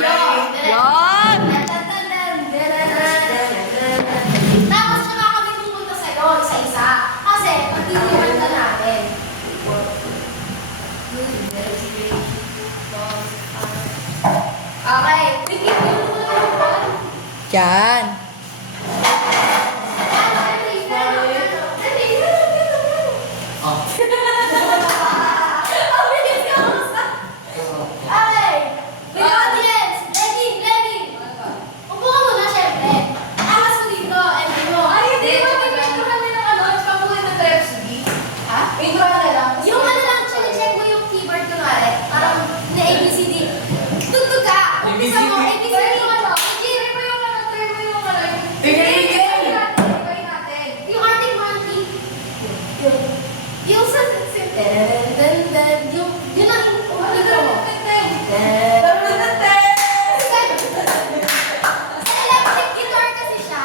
Yan! Tapos saka kami pupunta sa'yo, isa-isa. Kasi, pagtitiwan ka natin. Okay. Bigyan mo yung mga Yan. Yung ano lang, check mo yung keyboard kunwari. Parang na ABCD. Tugtog ka. Umpisa mo, ABCD yung ano. Try mo yung ano, try mo yung ano. Try natin. Yung Arctic Monkey. Yung sa yun ang umaligaw mo. Sa electric guitar kasi siya.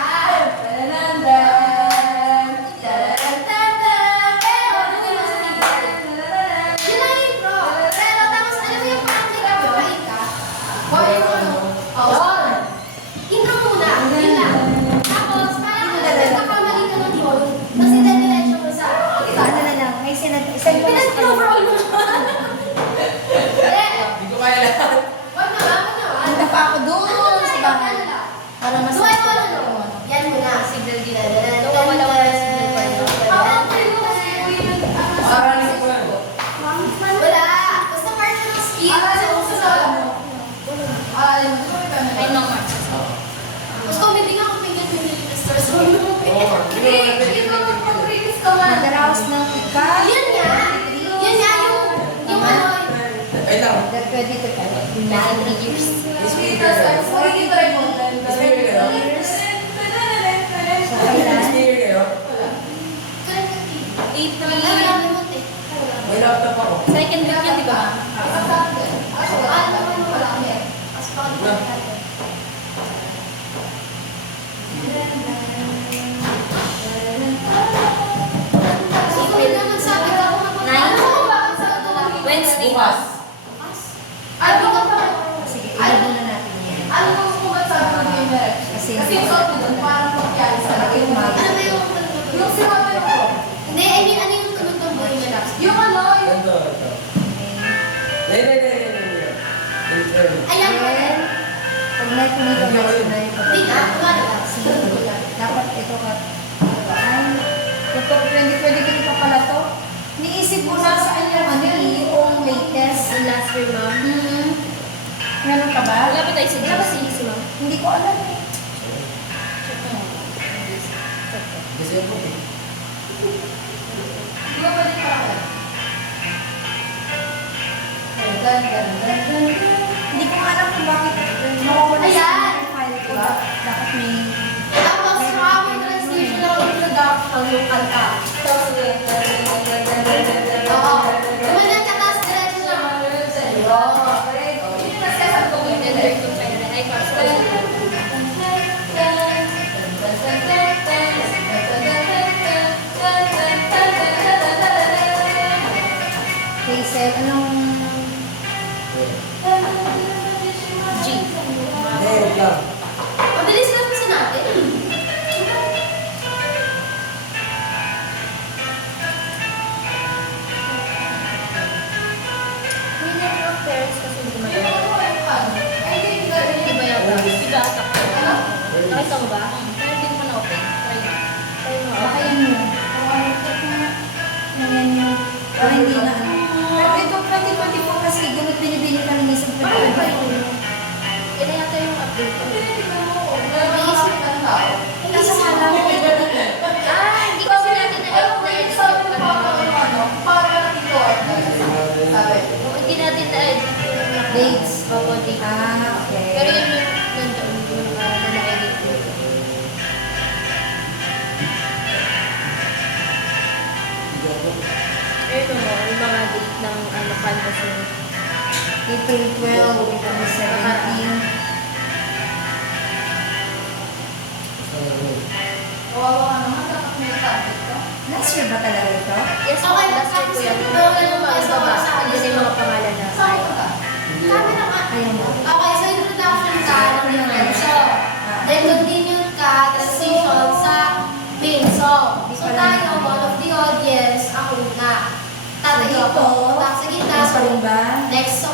Pero hindi mo sa keyboard. Yun ang intro. Pero tapos alam mo yung parang nagkababain ka. Hoy, yung ano. Oh. Intro muna. Yun lang. Tapos parang nagkakamali ka ng tone. Tapos i-diretso mo sa Ano na lang, may send mo na sa pinag-overall mo. Hindi ko kaya lahat. Wag na ba? Wag na ba? Punta pa ako doon sa bahay. Para mas Suway mo ano? Yan muna. Signal din. Wala signal pa rin. Parang tayo kasi yung Parang hindi ko yan. wala. Basta part ng skill. Kasi kung sa Ay, no, Mark. Gusto ko hindi nga kung pinggan-pinggan yung Mr. Soul. Oo. Madaraos ng ika. Yan nga. Yan nga yung ano. Ay lang. That pwede ko tayo. 93 years. Speaker kayo. Speaker kayo. Sa kailan? Speaker kayo. 83. May laptop ako. Second week yun, di ba? Wednesday. Bukas. Sige, ilabo na natin yan. Kasi Yung sinabi ko. Hindi, I mean, ano yung tunog ng Bohemian Rhapsody? Yung ano, yung... Ito. Ayan, Then, pag may kumita na sila yung Hindi nga, kumano ka. dapat ito ka. Ito, 2023 pa pala to. Niisip ko na saan yung ano, yung latest. Last year, ma'am. Meron ka ba? Wala ba tayo sa GC, ma'am? Hindi ko alam eh. Kasi ako eh. Di ba pwede pa ako? Hindi ko alam kung bakit nawawala Ayan! yung file ko. Dapat may... Tapos, may translation ng introduction yung kanta. Oo. Gumanan ka, tapos diretso siya. Yun yung nasasabi ko yung Hazel, anong... G. Hindi, wait lang. Mabilis lang kasi natin. May number of parents kasi hindi magawa. Di ba yata? Di ba ata? Nakita mo ba? Pero hindi mo na-open. Try mo. Try mo. Baka yan yun. Yan yun. Para hindi na ano. Pero ito, 2024 kasi gamit binibili ka ng isang Yan na yata yung update ko. Naisip ka na Isa nga lang. Hindi kasi natin na-update. Hindi natin na-add yung Dates. Opo, date. Okay. Pero yun yung nandun yung na-edit ko. Ito mo, yung mga date ng canvas mo. April 12, April 17. Last year ba talaga ito? Yes, Okay, last year ko yan. pero Yung mga sa baba, sa andyan yung mga pangalan na. Saan ka? Ito, Tapos sa gitna, ito rin ba? next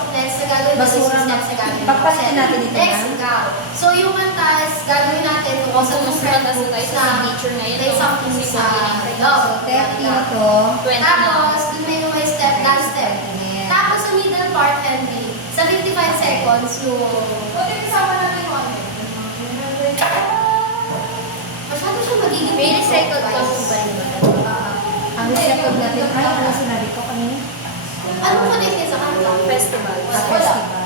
na gagawin natin, Basura. next na gagawin Pagpalitin natin ito, Next, ma'am. ikaw. So, yung antas, gagawin natin kung sa Mas friend mataas na tayo groups sa na signature ngayon. may something Kasi sa sabi love. 30 na to. 20 na. Tapos, dun na yung may step, dance step. Tapos, sa middle part, Henry, sa 55 seconds, yung... Pwede kasama natin yung ano. Masyado siya magiging... May recycled plastic ba naman? Ang recycled natin, ay, ano sinabi ko kanina? Anong connect niya sa kanila? Festival. Sa festival.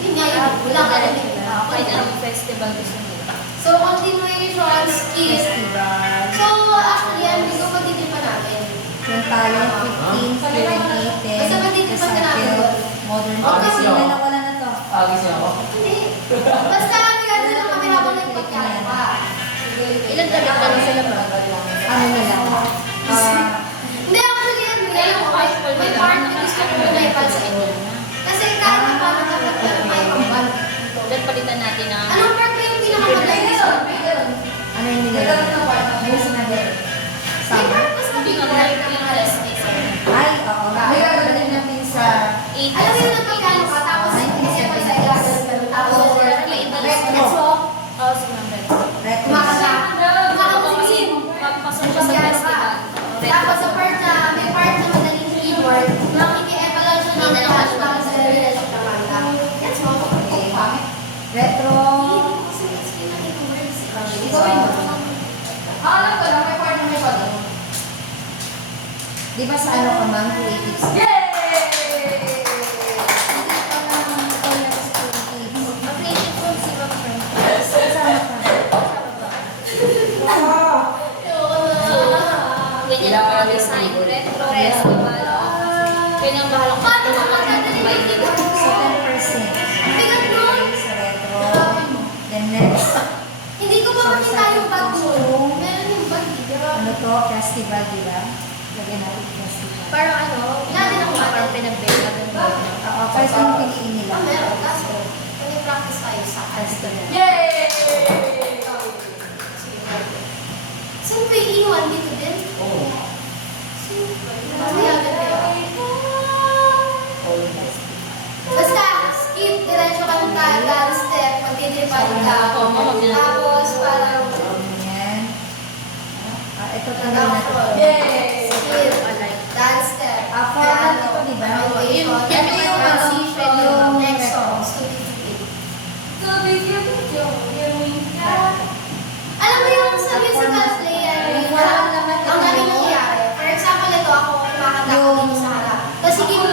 Yun nga yun. Wala ka rin yun. Kahit anong festival gusto nila. So, continuation, skills. Festival. So, actually, yan, hindi ko pag-itripan natin. Yung talent, 15, hearing aid, Basta magtitipan ka namin doon. modern Okay. dance. Hindi na wala na to. Agis niya ako. Hindi. Basta kami gano'n lang kami habang nagpagkala pa. Ilan tabi ka na sila ba? Ano na lang? Hindi, actually, yan, may part na gusto ko na ipal sa inyo. Kasi kahit na paano dapat may pambal. Then palitan natin ang... Anong part na yung pinakamagay nito? ano yung nilalang? Yung sinabi. May Summer. part mas Hindi nga mabigay na ng yung alas. Ay, oo. May gagawin natin sa... 8. Alam mo yung nagpagkano ka, tapos hindi pa sa ilagan. Tapos, Retro. Oh, sige ma'am. Retro. makakamusin. Papasok siya sa festival. Tapos sa part na, may part na madaling keyboard, makiki-epa lang siya ng flash para sa relasyon na kanta. That's all. Retro. Alam ko lang, may part na may pala. Di ba sa ano ka ma'am? Creative skills. Yay! Hindi pa lang college creative. Mag-creative room si Ma'am Friend. Kasama ka. Ganyan ang mga design. Retro, festival. Kaya nang bahala ko. Paano ka magdadali? So 10%. Bigat nun. Sa retro. Then next. Hindi ko pa makita yung bag mo. Meron yung bag. Ano to? Festival, di ba? Lagyan natin festival. Parang ano, Dati na parang pinagbenta. Oo, kahit anong piliin nila. Meron. Kaso, practice tayo sa Festival. Yay! Saan ko iiwan dito din? Oo. Basta, skip, diretso ka ng dance step, magtitiripan ka. Oo, magdala. Tapos, parang, Yan. Ito tanggal na to. yay! Skip, dance step. Format ito, di ba? Foundation. Yan Ito yung yung transition, yung next retro. songs, to alam mo yung sa musical play, ang dami nangyayari. For example, ito ako, kumakanta ko dito sa harap. Tapos sige mo,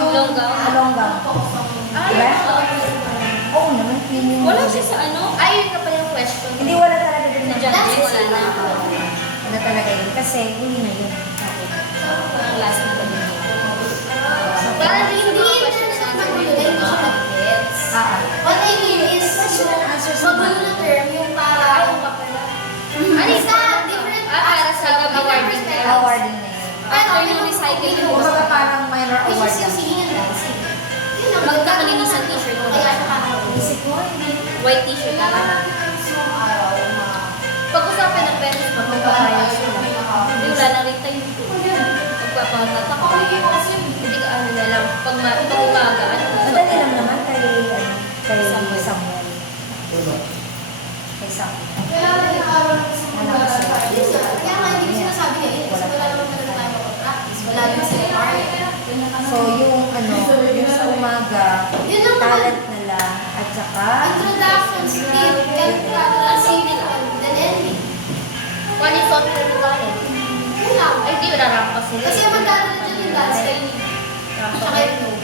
Longga. Alongga. Diba? Oo naman, yun yung... Wala siya sa ano? Ay, yun na pa yung question. Hindi, wala talaga din na Nandiyan din, wala na. Wala talaga yun. Kasi, huli na yun. Parang last na ba din? parang hindi in terms of magulo, hindi siya mag-gets. What I mean is, magulo na term, yung parang, ano isa, different, para sa awarding na. Awarding na yun. After yung recycling, Kumbaga parang minor which award is yung lang. singing and dancing. Yun ang Magkakalinis ang t-shirt mo. Kaya siya parang, Isip ko, hindi. White t-shirt na lang. Pag-usapan ng parents, magpapayos sila. Hindi, wala na rin tayo. Magpapatatak. Hindi ka ano na lang. Pag umaga, ano na. Madali lang naman kay Samuel. Kay Samuel. Kaya nga hindi ko sinasabi niya, kasi wala naman talaga tayo mag-practice. Wala yung sa So, yung yung sa umaga, Yun lang naman. talent na lang, at saka, Introduction, skip, kanta, civil, then ending. One is on the line. Yun lang. Ay, di, rarampas sila. Kasi magdala na dyan yung dance kayo. Tsaka yung flow.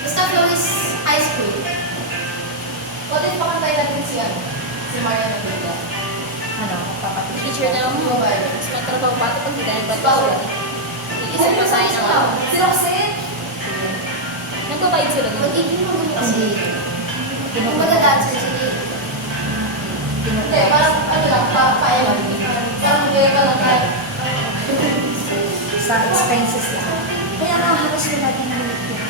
Basta flow is high school. What if pakantay natin si Maria Nagulda? papatid. Teacher na lang mo. Mas matrabaho pa ito pag hindi ka nagbabago. Iisip pa tayo ng ano. Si Roxette? Nagbabayad sila doon. Magiging magulo kasi. Hindi. Kung mag-dancer sila. Hindi, parang ano lang, pa-ewan. Parang hindi ka lang kahit. Sa expenses lang. Kaya nga, halos na natin ulit yun.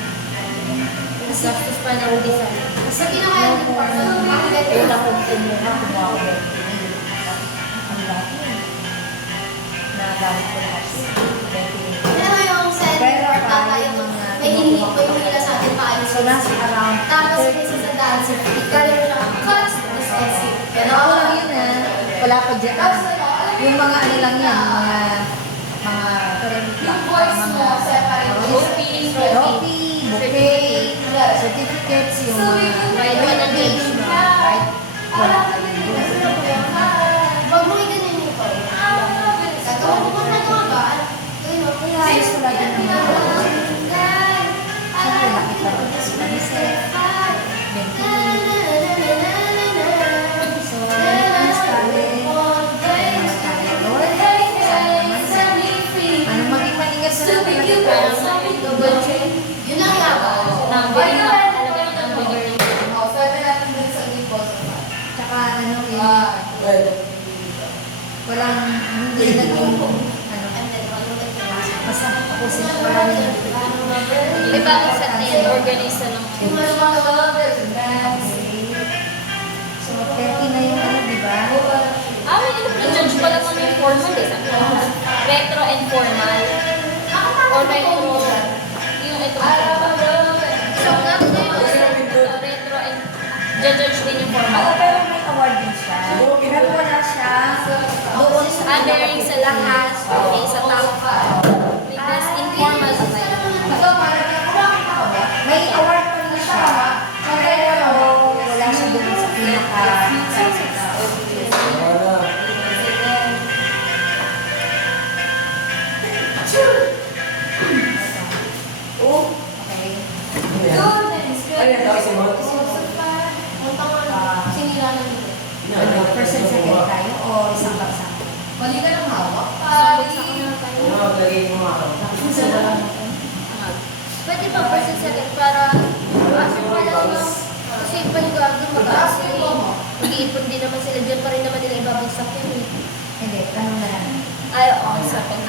Mas gastos pa na design. Sa ginawa yung part, Kaya lang kung kumuha ko ng ang lahat yun. Nagamit ko lahat yun. Kaya nga yung nasa around Tapos 30. isa sa dancer, color siya, cuts, tapos exit. Pero ako lang yun wala pa dyan. Yung mga ano lang yan, Yung voice mo, separate. trophy, bouquet, certificates, yung So, mga engagement, right? Wala pa yun. Wag mo iganin yung ito. Gagawa mo ba nagawa ba? Ayos wala din naman. Siyempre, nakita ko na sila ni Seth. So, thanks, Kale. Thanks, Kale, Lord. Sana naman, ano maging maingat sa lahat ng Yun lang yaba. Number na. Lagay ng number. Tsaka ano walang hindi naging basta tapusin ko lang yun. May bagong set na yan. Organize na lang. So, 30 na yung ano, di ba? May judge pala kami yung formal eh. Sabi ko, retro and formal. Or retro. Yung ito. So, natin na yun. Retro and judge din yung formal. Pero may award din siya. Pero wala siya doon sa Bearing sa lahat. Okay, sa top. May best informal attire. may award pa rin siya. Pero wala siya doon sa pinaka Wala. Oh. okay. Ano yan? Tawag si Mon? Sinira na nila. First and second tayo o isang baksa? Mali ka ng hawak. Ano, lagay mo mga Pwede ba first and second para kasi panigado mag-aas sila eh. Mag-iipon din naman sila dyan pa rin naman nila ibabagsak yun eh. Hindi, tanong na lang. Ay, okay, second.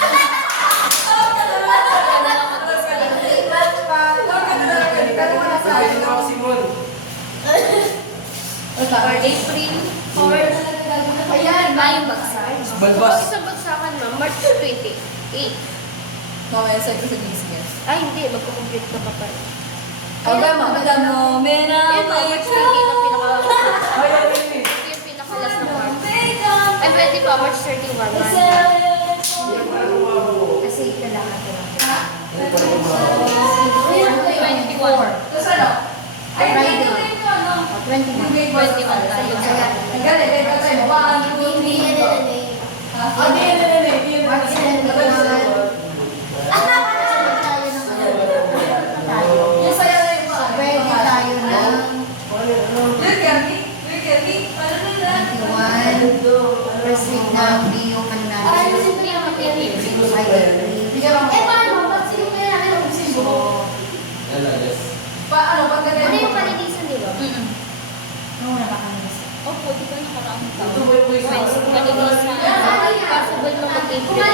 Lagay mo ako si Mon. April 4. Ayan, ba yung bagsak? Balbas. Kapag isang bagsakan ma'am, March 28. Mamaya sa business. Ay, hindi. Magkukomplete na pa pa rin. Maganda mo, mena, Yun, March 28 ang pinaka... Ay, ay, ay. Ito yung pinaka-last na March. Ay, pwede ba? March 31 man. Kasi kailangan ko lang. Ano pa rin mga 21. Friday. 21 tayo. Hindi yan na March 21. Pwede tayo ng 21. First week ng yung ano namin. Hindi naman titigil. By April. Ano yung palinisan, di ba? Nung na ba kami? Opo, di ba nakaraang taon? Palinisan. Possible mo mag-April 9.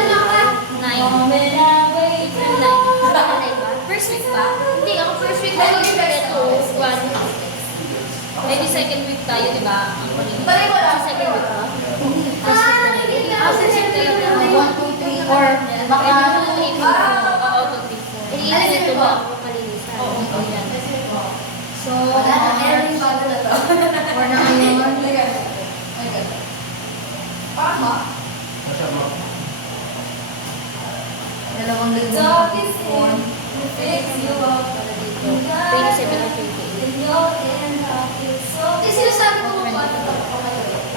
April 9 ba? First week ba? Hindi, ako first week na ito. 1. Eh, di second week tayo, di ba? Ang palinisan. Second week ba? First week talaga. 1, 2, 3, or baka Oo, 2, 3, 4. Eh, ito ba ang palinisan? Oo, yan. so, for na ngayon, dalawang linggo on. 27 o 28.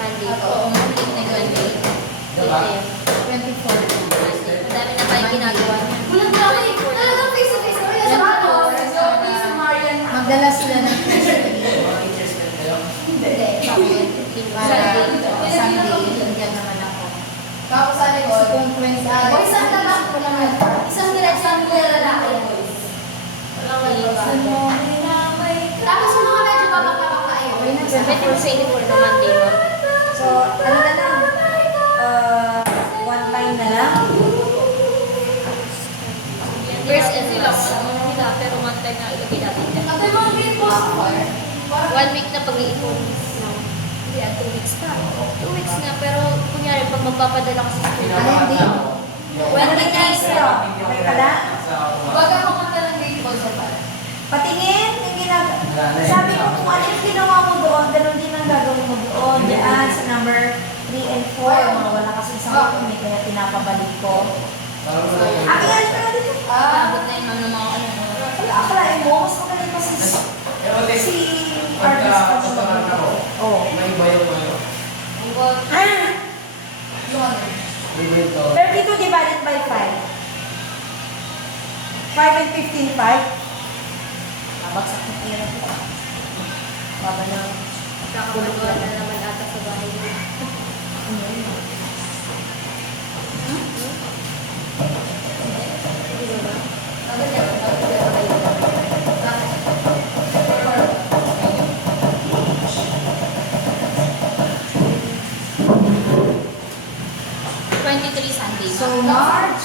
Monday po. Monday na Monday. 24. Madami na tayong ginagawa niya. Magdala sila ng president para Sunday, nandiyan naman ako. So, kung 20, Tapos yung mga medyo babak-babak na ayaw. okay na siya. 24 na Monday mo. So, ano na lang, one time na lang. First and last. Nila, pero one time na ilagay natin. Ate, mga green po sa choir. 1 week na pag-iipon. Hindi, 2 weeks pa. 2 weeks nga, pero kunyari, pag magpapadala ko sa school. Ano hindi? Ano na extra? Okay pala? Wag ako kanta ng green po sa choir. Patingin, yung ginagawa. balik ko. Parang wala kayo. Akin, pero dito. Abot na yung mga ano. Wala, akalain mo, mas magaling pa si Ewan, si pagka artist pa pagkakan ako, Oh. may iba yung ano. Ah! May iba yung to. 32 divided by 5. 5 and 15, 5. Babagsak na pala ito. Baba na. Kakapagawa na naman ata sa bahay niya. Di ba ba? 23 Sunday. So, March.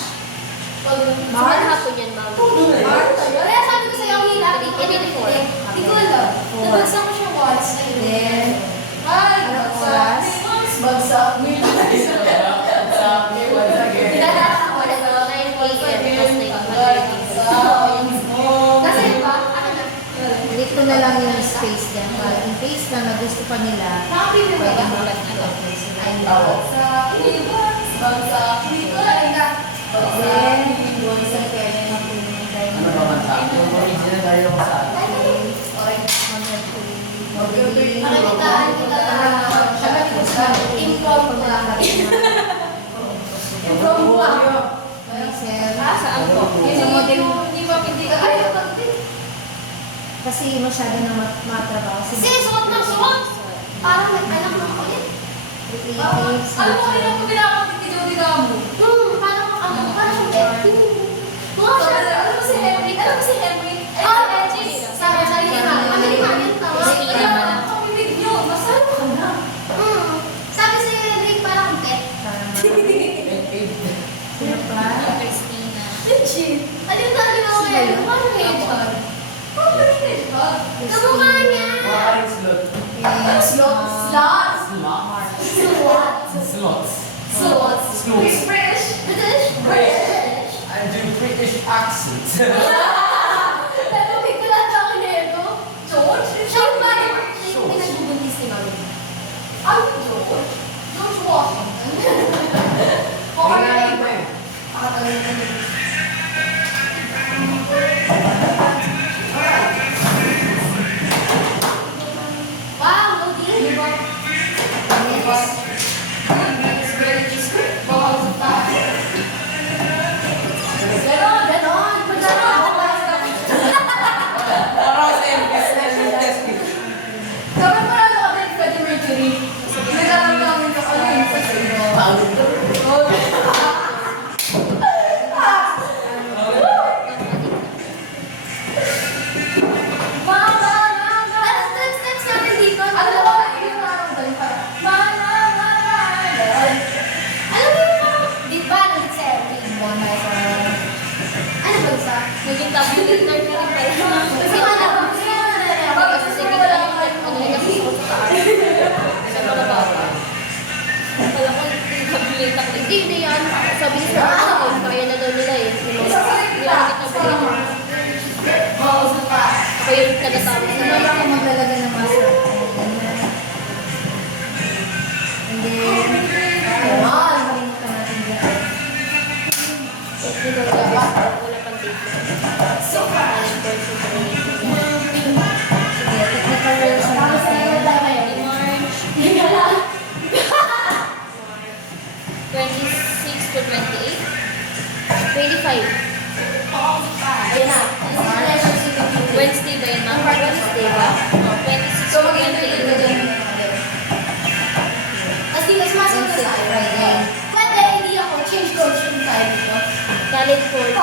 March hapon yan, ma'am. Kaya sabi ko sa'yo, ang hirap. 84. Hindi ko alam. Nabagsak ko siya once. Then, Ay, Anong bagsak. oras? Bagsak. Kasi ba? Ako na. delete ko na lang yung space dyan. In case na gusto pa nila, Nakapili mo pwede ba? mo lang i-open sila. Bagsak. Bagsak. Hindi ko alam na. Then, doon sa kaya na pinintay Ano ba man sa yung original tayo ko sa akin. Pakikitaan kita sabi ko sa improv ko lang. Improv mo ako. Saan po? Hindi mo hindi ka ayaw mag-din. Kasi masyado na matrabaho. Kasi suot ng suot. Parang may anak ng kulit. Alam mo, ilang ko binakapit ni Jody Gamo? Parang siyang Betty. Mukha siya. Alam mo si Henry? Alam mo si Henry? Ay, si Edges. Sabi ni Mami. Kami ni Mami ang tawag. Si Ina ba? Kamimig niyo. Masarap ka na. Sabi si Henry, parang bet. Sino pa? Christina. Legit. Alin na alin ako ngayon? Mukha siya hedgehog. Mukha siya hedgehog. Kamukha niya. Mga ring slot. Slots. Slots. Slot. Slots. Slots. Slots. Slots. British. British. British. I do British accent. Pero may kulat ako nito. George? Siya ba yung pinagbubuntis ni Mami? Ay, George? George Washington. Okay. Pakatagal na nito. Wow, Lodi. Yes. It's very cheesy. Bawal sa tayo. Ganon, ganon. Parang sa MPS na yung test kit. Sabi mo na ako din Freddie Mercury. Nagkaroon namin ng ano yung sa sa'yo. Mama! Let's natin dito. Alam mo ba, yung parang balik pa. Mama! Alam mo yung parang, di ba, nag-selfie? Ano ba isa? Naging top leader na rin pala. Kasi wala ba? Kasi wala na. Kasi sige na lang ano yung nasusunod sa taas. Sa mga bata. Kala ko, nag-lead ako. Hindi yan. Sabi ni Sir Arnold, kaya na daw nila eh. Hindi na kita bilhin. Bawal sa pa. Ako yung tagatawag Hindi sa na ako maglalagay ng master. And then, Ganon. kalimutan natin dyan. technical guys. Wala pang date. So, Talent person sa relationship. Sige, technical reason tapos na natin. yung tayo ngayon. March Hindi ka lang. 26 to 28. 25. Ayan na. Relationship with you. Wednesday ba yun, ma'am? Wednesday ba? Oh, 26 So, to mag-interview ka 28. dyan. Tapos dito sumasagot ka sa akin. Friday. Pwede, hindi ako. Change coach yung time ko. Talent coach.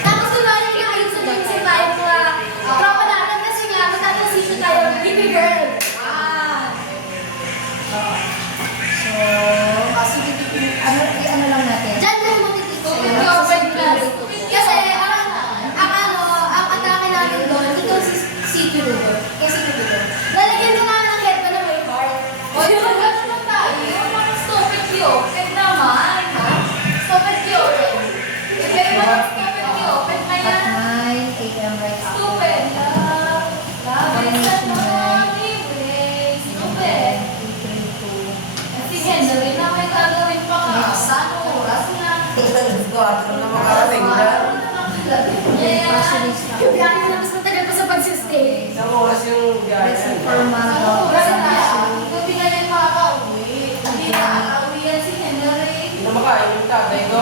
Tapos kunwari nga, ayusin tayo mga tropa natin kasi nga, magta-transition tayo. Baby girl. So, ano lang natin? Diyan lang mo titito. Yung government class. Kasi, Ato na makarating na. Fashionista. Yung biyahe na mas matagal pa sa pagsistay. Sa oras yung Dress gaya. formal. Buti nga yung makaka-uwi. Hindi nakaka-uwi yan si Henry. Hindi na makain yung tatay ko.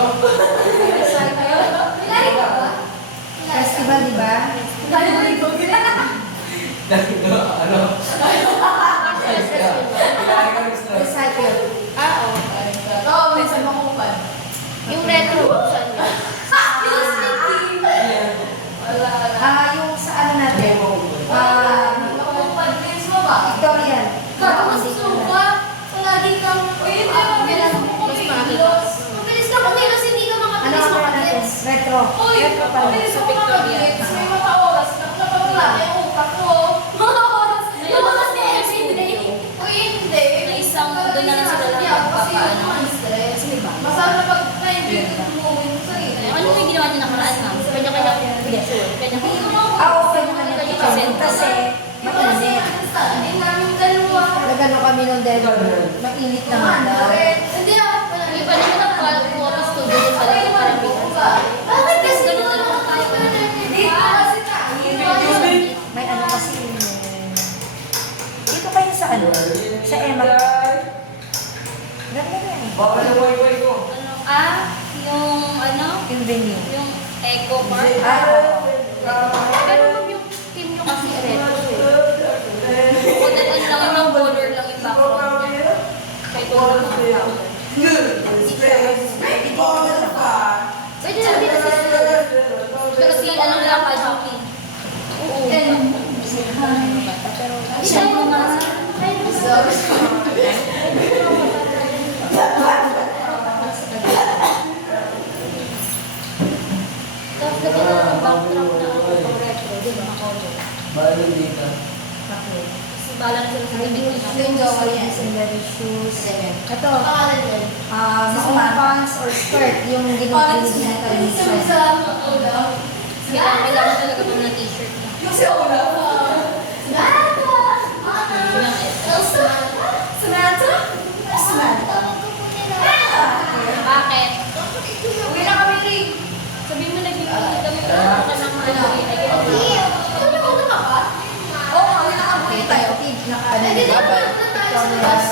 Ilari ka ba? Festival, di ba? Ilari ko. Dahil ko, ano? Ilari ka rin sa Recycle. Oo, may sa makupan. Yung retro, saan yun? Yung sa ano natin? Makupan, please mo ba? Victorian. Tapos suka, palagi kang, uy, hindi ako bilis mo kumilos. Mabilis ka kumilos, hindi ka Ano makabilis ang natin? makagets. Retro. Uy, Retro pa rin. mabilis ako makagets. May mga oras na kapag wala na yung utak ko. Mga oras. Lumabas na everyday. Uy, hindi. May isang doon na lang sila Kasi nagpapaano. yung mga stress. Masarap na pag na-enjoy ko tumuhin mo sa sarili. Ano yung ginawa niya nakaraan, ma'am? Kanya-kanya picture. Kanya-kanya. Okay naman yung kitchen kasi mainit. Nagano kami nung dahil mainit na nga daw. Hindi ako pala. Yung iba naman ang photo studio din pala yung karamihan. Bakit kasi Ganun na lang tayo. Dito kasi tayo. May ano kasi dito kayo sa ano? Sa Emma. Ganda na yan. Bawal yung wifi ko. Yung ano? Yung venue. Yung Eco Park. Pero ma'am, yung team nyo kasi retro eh. O then ano lang yung color lang yung background niya. Kahit wala lang ang background. Pwede na din kasi pero si ano lang ka, Juki. Oo. Pero siya yung mga tapos lagyan na ng backdrop na pang retro, di ba? Balo dito. Kasi bala na sila sa bibig nila. Yung gawa niya, sandali shoes. Ito, Pangalan din. mga pants or skirt, yung ginukilig na tradition. Kailangan talaga mo ng t-shirt na. Yung si Ola. Samantha? Samantha? Bakit? Uwi na kami, Ring. Sabihin mo nag-ibig kami para ka ng ano, ay Ano na ka? Oo, uwi na kami tayo. Naka-ano, Hindi na Victoria. naman na tayo sa labas.